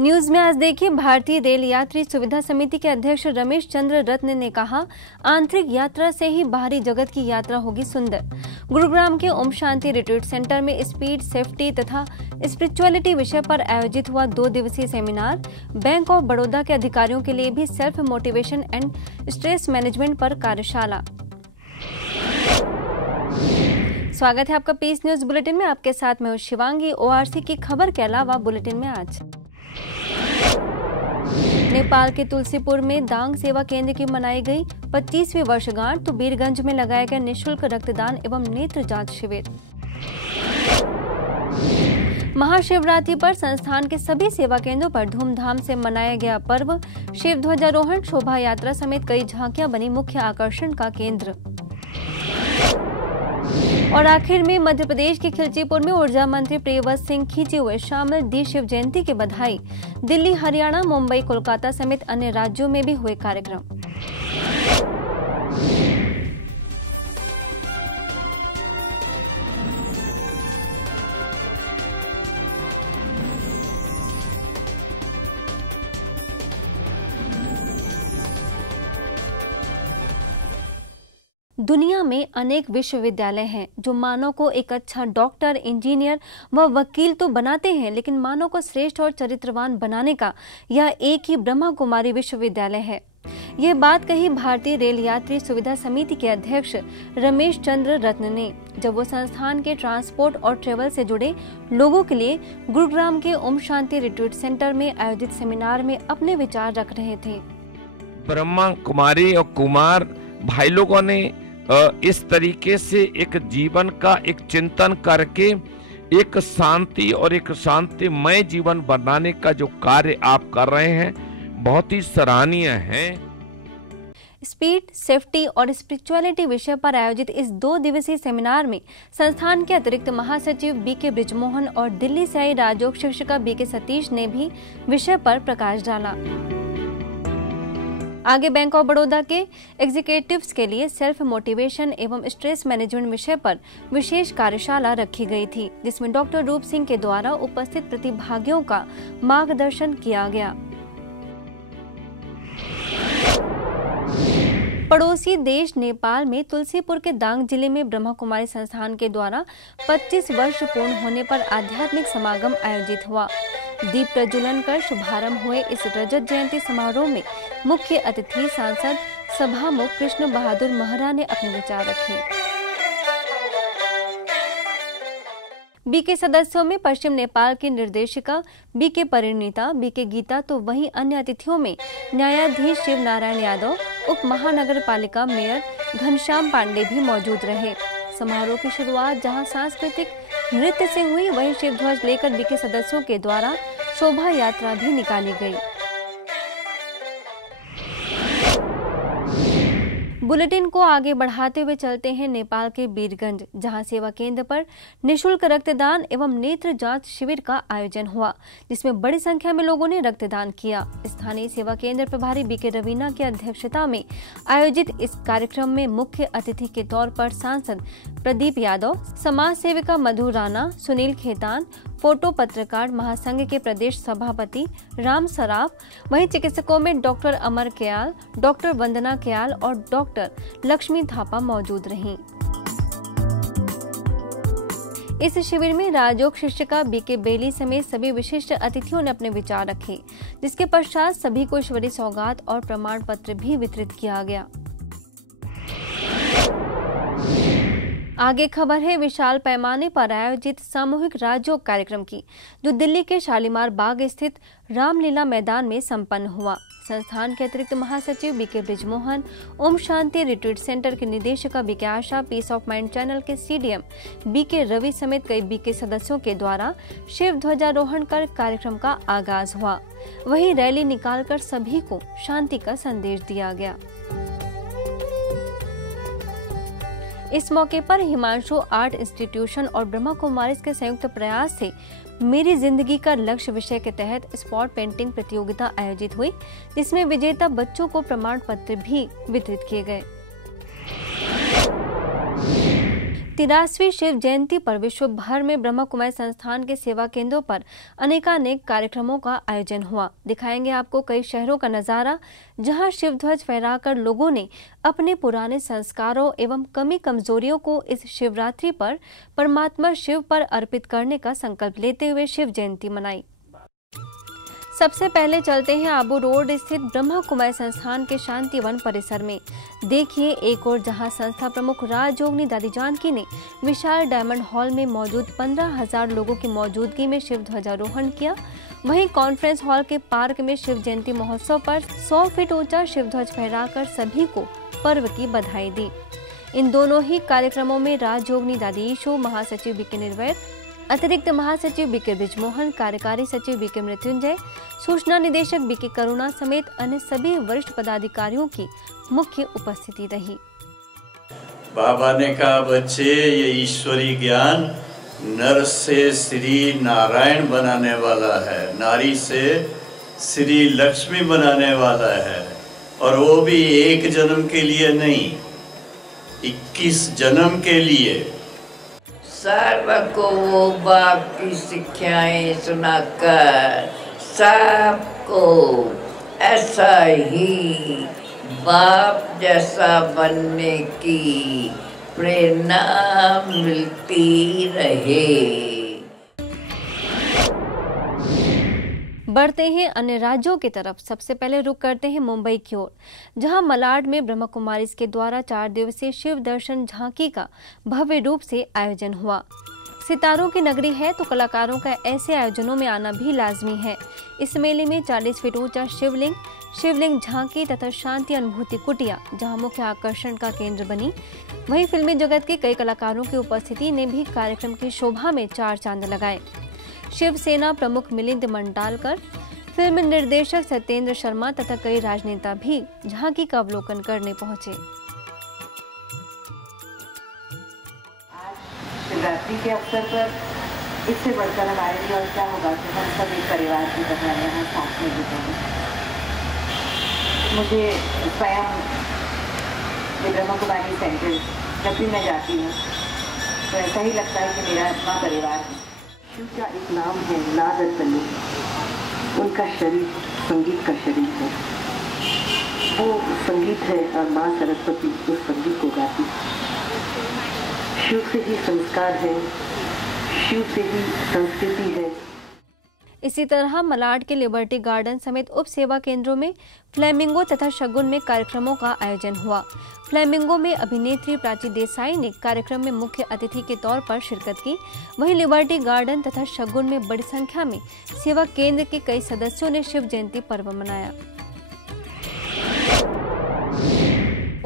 News में आज देखिए, भारतीय रेल यात्री सुविधा समिति के अध्यक्ष रमेश चंद्र रत्न ने कहा, आंतरिक यात्रा से ही बाहरी जगत की यात्रा होगी सुंदर। गुरुग्राम के ओम शांति रिट्रीट सेंटर में स्पीड, सेफ्टी तथा स्पिरिचुअलिटी विषय पर आयोजित हुआ 2 दिवसीय सेमिनार। बैंक ऑफ बड़ौदा के अधिकारियों के लिए भी self motivation and stress management पर कार्यशाला। स्वागत है आपका पीस न्यूज बुलेटिन में। आपके साथ मैं हूं शिवांगी। ओआरसी की खबर के अलावा बुलेटिन में आज नेपाल के तुलसीपुर में दांग सेवा केंद्र की मनाई गई 25वीं वर्षगांठ, तो बीरगंज में लगाया गया निःशुल्क रक्तदान एवं नेत्र जांच शिविर। महाशिवरात्रि पर संस्थान के सभी सेवा केंद्रों पर धूमधाम से मनाया गया पर्व। शिव ध्वजारोहण, शोभा यात्रा समेत कई झांकियां बनी मुख्य आकर्षण का केंद्र। और आखिर में मध्य प्रदेश के खिलचीपुर में ऊर्जा मंत्री प्रियव्रत सिंह खींचे हुए शामिल दी शिव जयंती की बधाई। दिल्ली, हरियाणा, मुंबई, कोलकाता समेत अन्य राज्यों में भी हुए कार्यक्रम। दुनिया में अनेक विश्वविद्यालय हैं जो मानव को एक अच्छा डॉक्टर, इंजीनियर व वकील तो बनाते हैं, लेकिन मानव को श्रेष्ठ और चरित्रवान बनाने का यह एक ही ब्रह्मा कुमारी विश्वविद्यालय है। ये बात कही भारतीय रेल यात्री सुविधा समिति के अध्यक्ष रमेश चंद्र रत्न ने, जब वो संस्थान के ट्रांसपोर्ट और ट्रेवल से जुड़े लोगों के लिए गुरुग्राम के ओम शांति रिट्रीट सेंटर में आयोजित सेमिनार में अपने विचार रख रहे थे। ब्रह्मा कुमारी और कुमार भाई लोगों ने इस तरीके से एक जीवन का एक चिंतन करके एक शांति और एक शांतिमय जीवन बनाने का जो कार्य आप कर रहे हैं, बहुत ही सराहनीय है। स्पीड, सेफ्टी और स्पिरिचुअलिटी विषय पर आयोजित इस 2 दिवसीय सेमिनार में संस्थान के अतिरिक्त महासचिव बीके बृजमोहन और दिल्ली से आई राजयोग शिक्षिका बीके सतीश ने भी विषय पर प्रकाश डाला। आगे बैंक ऑफ बड़ौदा के एग्जीक्यूटिव्स के लिए सेल्फ मोटिवेशन एवं स्ट्रेस मैनेजमेंट विषय पर विशेष कार्यशाला रखी गई थी, जिसमें डॉक्टर रूप सिंह के द्वारा उपस्थित प्रतिभागियों का मार्गदर्शन किया गया। पड़ोसी देश नेपाल में तुलसीपुर के दांग जिले में ब्रह्मा कुमारी संस्थान के द्वारा 25 वर्ष पूर्ण होने पर आध्यात्मिक समागम आयोजित हुआ। दीप प्रज्वलन कर शुभारंभ हुए इस रजत जयंती समारोह में मुख्य अतिथि सांसद सभामुख कृष्ण बहादुर महरा ने अपने विचार रखे। बीके सदस्यों में पश्चिम नेपाल की निर्देशिका बीके परिणीता, बीके गीता, तो वहीं अन्य अतिथियों में न्यायाधीश शिव नारायण यादव, उप महानगर पालिका मेयर घनश्याम पांडे भी मौजूद रहे। समारोह की शुरुआत जहां सांस्कृतिक नृत्य से हुई, वहीं शिव ध्वज लेकर बीके सदस्यों के द्वारा शोभा यात्रा भी निकाली गई। बुलेटिन को आगे बढ़ाते हुए चलते हैं नेपाल के बीरगंज, जहां सेवा केंद्र पर निःशुल्क रक्तदान एवं नेत्र जांच शिविर का आयोजन हुआ, जिसमें बड़ी संख्या में लोगों ने रक्तदान किया। स्थानीय सेवा केंद्र प्रभारी बीके रवीना की अध्यक्षता में आयोजित इस कार्यक्रम में मुख्य अतिथि के तौर पर सांसद प्रदीप यादव, समाज सेविका मधु राणा, सुनील खेतान, फोटो पत्रकार महासंघ के प्रदेश सभापति राम सराफ, वहीं चिकित्सकों में डॉक्टर अमर कयाल, डॉक्टर वंदना कयाल और डॉक्टर लक्ष्मी थापा मौजूद रहीं। इस शिविर में राजयोग शिक्षिका बीके बेली समेत सभी विशिष्ट अतिथियों ने अपने विचार रखे, जिसके पश्चात सभी को ईश्वरीय सौगात और प्रमाण पत्र भी वितरित किया गया। आगे खबर है विशाल पैमाने पर आयोजित सामूहिक राजयोग कार्यक्रम की, जो दिल्ली के शालीमार बाग स्थित रामलीला मैदान में संपन्न हुआ। संस्थान के अतिरिक्त महासचिव BK Brijmohan, Om Shanti retreat centre के निदेशिका BK Asha, peace of mind channel के सीडीएम बीके रवि समेत कई बीके सदस्यों के द्वारा शिव ध्वजारोहण कर कार्यक्रम का आगाज हुआ। वहीं रैली निकालकर सभी को शांति का संदेश दिया गया। इस मौके पर हिमांशु आर्ट इंस्टीट्यूशन और ब्रह्मा कुमारीज के संयुक्त प्रयास से मेरी जिंदगी का लक्ष्य विषय के तहत स्पॉट पेंटिंग प्रतियोगिता आयोजित हुई, जिसमें विजेता बच्चों को प्रमाण पत्र भी वितरित किए गए। 83वीं शिव जयंती पर विश्व भर में ब्रह्मा कुमारी संस्थान के सेवा केंद्रों पर अनेकानेक कार्यक्रमों का आयोजन हुआ। दिखाएंगे आपको कई शहरों का नजारा, जहां शिव ध्वज फहराकर लोगों ने अपने पुराने संस्कारों एवं कमी कमजोरियों को इस शिवरात्रि पर परमात्मा शिव पर अर्पित करने का संकल्प लेते हुए शिव जयंती मनाई। सबसे पहले चलते हैं आबू रोड स्थित ब्रह्मा कुमारी संस्थान के शांतिवन परिसर में। देखिए, एक और जहां संस्था प्रमुख राजयोगिनी दादी जानकी ने विशाल डायमंड हॉल में मौजूद 15,000 लोगों की मौजूदगी में शिव ध्वजारोहण किया, वहीं कॉन्फ्रेंस हॉल के पार्क में शिव जयंती महोत्सव पर 100 फीट ऊंचा शिव ध्वज फहराकर सभी को पर्व की बधाई दी। इन दोनों ही कार्यक्रमों में राजयोगिनी दादी ईशो, महासचिव बीके निर्वैर, अतिरिक्त महासचिव बीके ब्रिजमोहन, कार्यकारी सचिव बीके मृत्युंजय, सूचना निदेशक बीके करुणा समेत अन्य सभी वरिष्ठ पदाधिकारियों की मुख्य उपस्थिति रही। बाबा ने कहा, बच्चे, ये ईश्वरी ज्ञान नर से श्री नारायण बनाने वाला है, नारी से श्री लक्ष्मी बनाने वाला है, और वो भी एक जन्म के लिए नहीं, 21 जन्म के लिए। सर्व को वो बाप की शिक्षाएं सुनाकर सबको ऐसा ही बाप जैसा बनने की प्रेरणा मिलती रहे। बढ़ते हैं अन्य राज्यों की तरफ। सबसे पहले रुक करते हैं मुंबई की ओर, जहां मलाड में ब्रह्मा कुमारीज के द्वारा 4 दिवसीय शिव दर्शन झांकी का भव्य रूप से आयोजन हुआ। सितारों की नगरी है तो कलाकारों का ऐसे आयोजनों में आना भी लाजमी है। इस मेले में 40 फीट ऊंचा शिवलिंग झांकी तथा शांति अनुभूति कुटिया जहां मुख्य आकर्षण का केंद्र बनी। वहीं फिल्मी जगत के कई कलाकारों की उपस्थिति ने भी कार्यक्रम की शोभा में 4 चांद लगाए। शिवसेना प्रमुख मिलिंद मंडालकर, फिल्म निर्देशक सत्येंद्र शर्मा तथा कई राजनेता भी झांकी का अवलोकन करने पहुंचे। शिवरात्रि के अवसर पर इससे बढ़कर हमारे लिए और क्या होगा कि हम सब एक परिवार की तरह यहाँ साथ में जुटेंगे। मुझे स्वयं ब्रह्मा कुमारी सेंटर जब भी मैं जाती हूँ तो ऐसा ही लगता है कि मेरा अपना परिवार है। शिव का एक नाम है नारद, उनका शरीर संगीत का शरीर है, वो संगीत है और माँ सरस्वती उस संगीत को गाती। शिव से ही संस्कार है, शिव से ही संस्कृति है। इसी तरह मलाड के लिबर्टी गार्डन समेत उप सेवा केंद्रों में फ्लेमिंगो तथा शगुन में कार्यक्रमों का आयोजन हुआ। फ्लेमिंगो में अभिनेत्री प्राची देसाई ने कार्यक्रम में मुख्य अतिथि के तौर पर शिरकत की। वहीं लिबर्टी गार्डन तथा शगुन में बड़ी संख्या में सेवा केंद्र के कई सदस्यों ने शिव जयंती पर्व मनाया।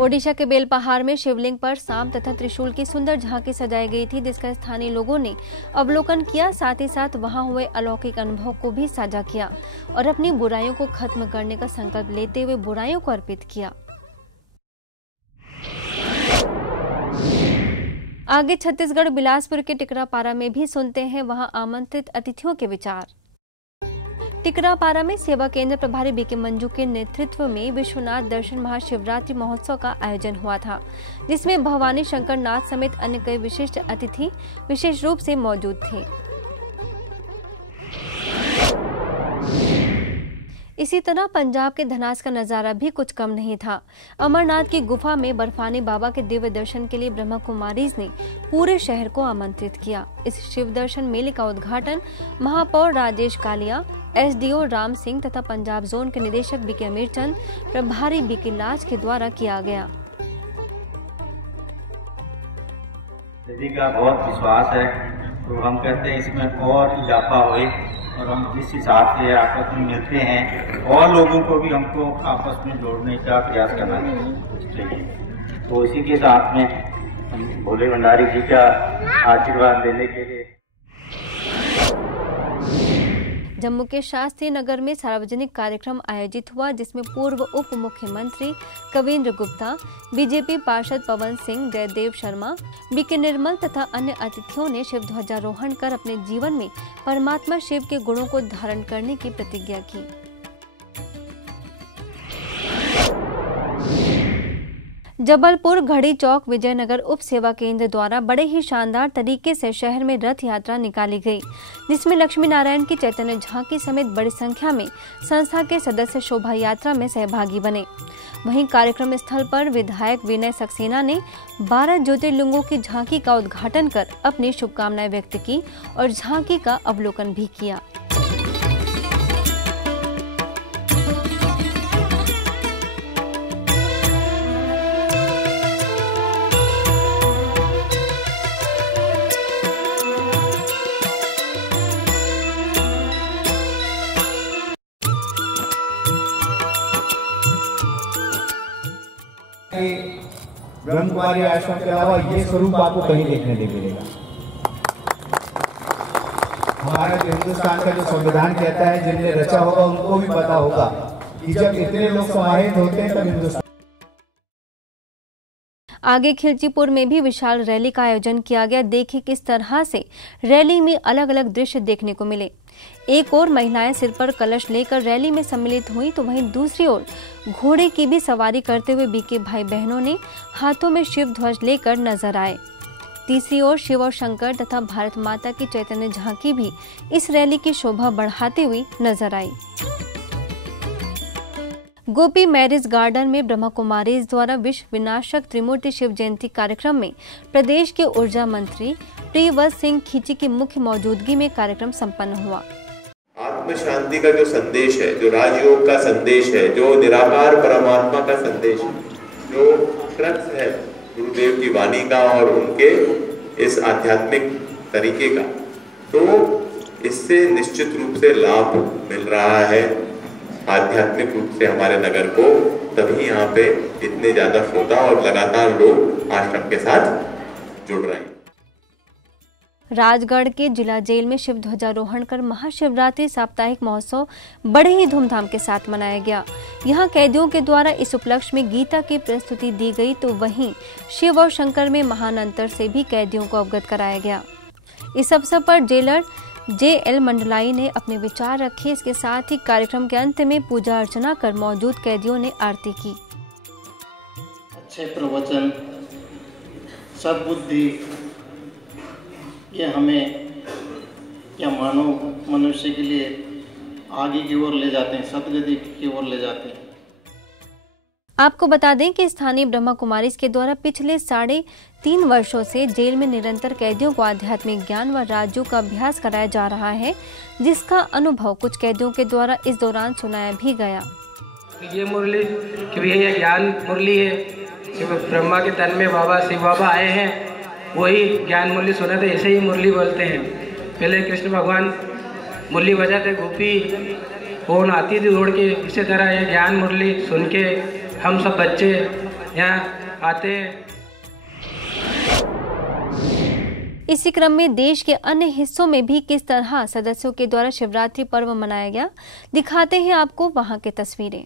ओडिशा के बेलपहाड़ में शिवलिंग पर सांप तथा त्रिशूल की सुंदर झांकी सजाई गई थी, जिसका स्थानीय लोगों ने अवलोकन किया। साथ ही साथ वहां हुए अलौकिक अनुभव को भी साझा किया और अपनी बुराइयों को खत्म करने का संकल्प लेते हुए बुराइयों को अर्पित किया। आगे छत्तीसगढ़ बिलासपुर के टिकरापारा में भी सुनते हैं वहां आमंत्रित अतिथियों के विचार। टिकरापारा में सेवा केंद्र प्रभारी बीके मंजू के नेतृत्व में विश्वनाथ दर्शन महाशिवरात्रि महोत्सव का आयोजन हुआ था, जिसमें भवानी शंकर नाथ समेत अन्य कई विशिष्ट अतिथि विशेष रूप से मौजूद थे। इसी तरह पंजाब के धनास का नजारा भी कुछ कम नहीं था। अमरनाथ की गुफा में बर्फानी बाबा के दिव्य दर्शन के लिए ब्रह्मा कुमारीज ने पूरे शहर को आमंत्रित किया। इस शिव दर्शन मेले का उद्घाटन महापौर राजेश कालिया, एसडीओ राम सिंह तथा पंजाब जोन के निदेशक बीके अमीरचंद, प्रभारी बीके लाज के द्वारा किया गया। दीदी का बहुत विश्वास है, तो हम कहते हैं इसमें और इजाफा होए और हम जिस हिसाब से आपस में मिलते हैं और लोगों को भी हमको आपस में जोड़ने का प्रयास करना चाहिए। तो इसी के साथ में हम भोले भंडारी जी का आशीर्वाद लेने के लिए जम्मू के शास्त्री नगर में सार्वजनिक कार्यक्रम आयोजित हुआ, जिसमें पूर्व उप मुख्यमंत्री कविंद्र गुप्ता, बीजेपी पार्षद पवन सिंह, जयदेव शर्मा, बीके निर्मल तथा अन्य अतिथियों ने शिव ध्वजारोहण कर अपने जीवन में परमात्मा शिव के गुणों को धारण करने की प्रतिज्ञा की। जबलपुर घड़ी चौक विजयनगर उप सेवा केंद्र द्वारा बड़े ही शानदार तरीके से शहर में रथ यात्रा निकाली गई, जिसमें लक्ष्मी नारायण की चैतन्य झांकी समेत बड़ी संख्या में संस्था के सदस्य शोभा यात्रा में सहभागी बने। वहीं कार्यक्रम स्थल पर विधायक विनय सक्सेना ने 12 ज्योतिर्लिंगों की झांकी का उद्घाटन कर अपनी शुभकामनाएं व्यक्त की और झांकी का अवलोकन भी किया। ब्रह्म कुमारी आश्रम के अलावा ये स्वरूप आपको कहीं देखने नहीं मिलेगा। हमारा जो हिंदुस्तान का जो संविधान कहता है, जिनने रचा होगा उनको भी पता होगा कि जब इतने लोग समाहित होते हैं तब हिंदुस्तान। आगे खिलचीपुर में भी विशाल रैली का आयोजन किया गया। देखिए किस तरह से रैली में अलग अलग दृश्य देखने को मिले। एक ओर महिलाएं सिर पर कलश लेकर रैली में सम्मिलित हुई, तो वहीं दूसरी ओर घोड़े की भी सवारी करते हुए बीके भाई बहनों ने हाथों में शिव ध्वज लेकर नजर आए। तीसरी ओर शिव और शंकर तथा भारत माता की चैतन्य झांकी भी इस रैली की शोभा बढ़ाती हुई नजर आई। गोपी मैरिज गार्डन में ब्रह्मा कुमारीज द्वारा विश्व विनाशक त्रिमूर्ति शिव जयंती कार्यक्रम में प्रदेश के ऊर्जा मंत्री प्रियव्रत सिंह खींची की मुख्य मौजूदगी में कार्यक्रम संपन्न हुआ। आत्म शांति का जो संदेश है, जो राजयोग का संदेश है, जो निराकार परमात्मा का संदेश है, जो क्रक्स है गुरुदेव की वाणी का और उनके इस आध्यात्मिक तरीके का, तो इससे निश्चित रूप से लाभ मिल रहा है आध्यात्मिक रूप से हमारे नगर को। तभी यहाँ पे इतने ज्यादा श्रोता और लगातार लोग आश्रम के साथ जुड़ रहे हैं। राजगढ़ के जिला जेल में शिव ध्वजारोहण कर महाशिवरात्रि साप्ताहिक महोत्सव बड़े ही धूमधाम के साथ मनाया गया। यहाँ कैदियों के द्वारा इस उपलक्ष्य में गीता की प्रस्तुति दी गई, तो वहीं शिव और शंकर में महान अंतर से भी कैदियों को अवगत कराया गया। इस अवसर पर जेलर JL मंडलाई ने अपने विचार रखे। इसके साथ ही कार्यक्रम के अंत में पूजा अर्चना कर मौजूद कैदियों ने आरती की। अच्छे प्रवचन, सद्बुद्धि, ये हमें या मानव मनुष्य के लिए आगे की ओर ले जाते हैं, सदगति की ओर ले जाते हैं। आपको बता दें कि स्थानीय ब्रह्मा कुमारीज के द्वारा पिछले 3.5 वर्षों से जेल में निरंतर कैदियों को आध्यात्मिक ज्ञान व राजयोग का अभ्यास कराया जा रहा है, जिसका अनुभव कुछ कैदियों के द्वारा इस दौरान सुनाया भी गया। ये मुरली कि भैया ये ज्ञान मुरली है कि ब्रह्मा के तन में बाबा शिव बाबा आए हैं, वही ज्ञान मुरली सुना थे, ऐसे ही मुरली बोलते हैं। पहले कृष्ण भगवान मुरली बजाते, गोपी फोन आती थी उड़ के, इसी तरह ये ज्ञान मुरली सुन के हम सब बच्चे यहाँ आते हैं। इसी क्रम में देश के अन्य हिस्सों में भी किस तरह सदस्यों के द्वारा शिवरात्रि पर्व मनाया गया, दिखाते हैं आपको वहां की तस्वीरें।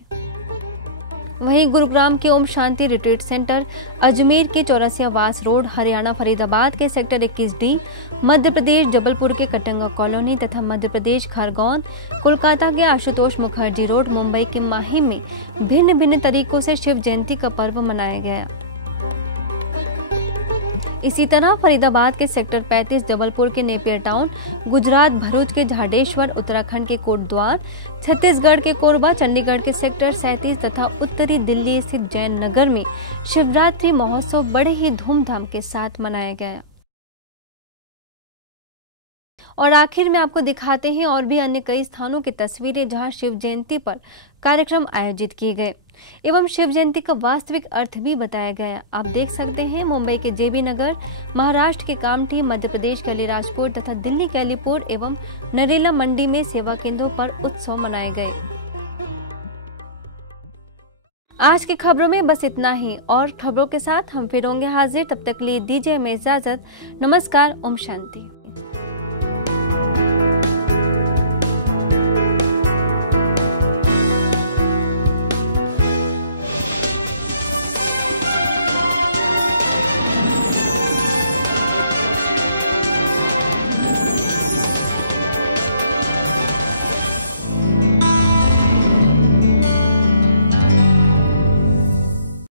वहीं गुरुग्राम के ओम शांति रिट्रीट सेंटर, अजमेर के चौरसिया वास रोड, हरियाणा फरीदाबाद के सेक्टर 21D, मध्य प्रदेश जबलपुर के कटंगा कॉलोनी तथा मध्य प्रदेश खरगोन, कोलकाता के आशुतोष मुखर्जी रोड, मुंबई के माहिम में भिन्न भिन्न तरीकों से शिव जयंती का पर्व मनाया गया। इसी तरह फरीदाबाद के सेक्टर 35, जबलपुर के नेपियर टाउन, गुजरात भरूच के झाडेश्वर, उत्तराखंड के कोटद्वार, छत्तीसगढ़ के कोरबा, चंडीगढ़ के सेक्टर 37 तथा उत्तरी दिल्ली स्थित जैन नगर में शिवरात्रि महोत्सव बड़े ही धूमधाम के साथ मनाया गया। और आखिर में आपको दिखाते हैं और भी अन्य कई स्थानों की तस्वीरें जहां शिव जयंती पर कार्यक्रम आयोजित किए गए एवं शिव जयंती का वास्तविक अर्थ भी बताया गया। आप देख सकते हैं मुंबई के JB नगर, महाराष्ट्र के कामठी, मध्य प्रदेश के अलीराजपुर तथा दिल्ली के अलीपुर एवं नरेला मंडी में सेवा केंद्रों पर उत्सव मनाए गए। आज की खबरों में बस इतना ही, और खबरों के साथ हम फिर होंगे हाजिर। तब तक लिए दीजिए हमें इजाजत। नमस्कार। ओम शांति।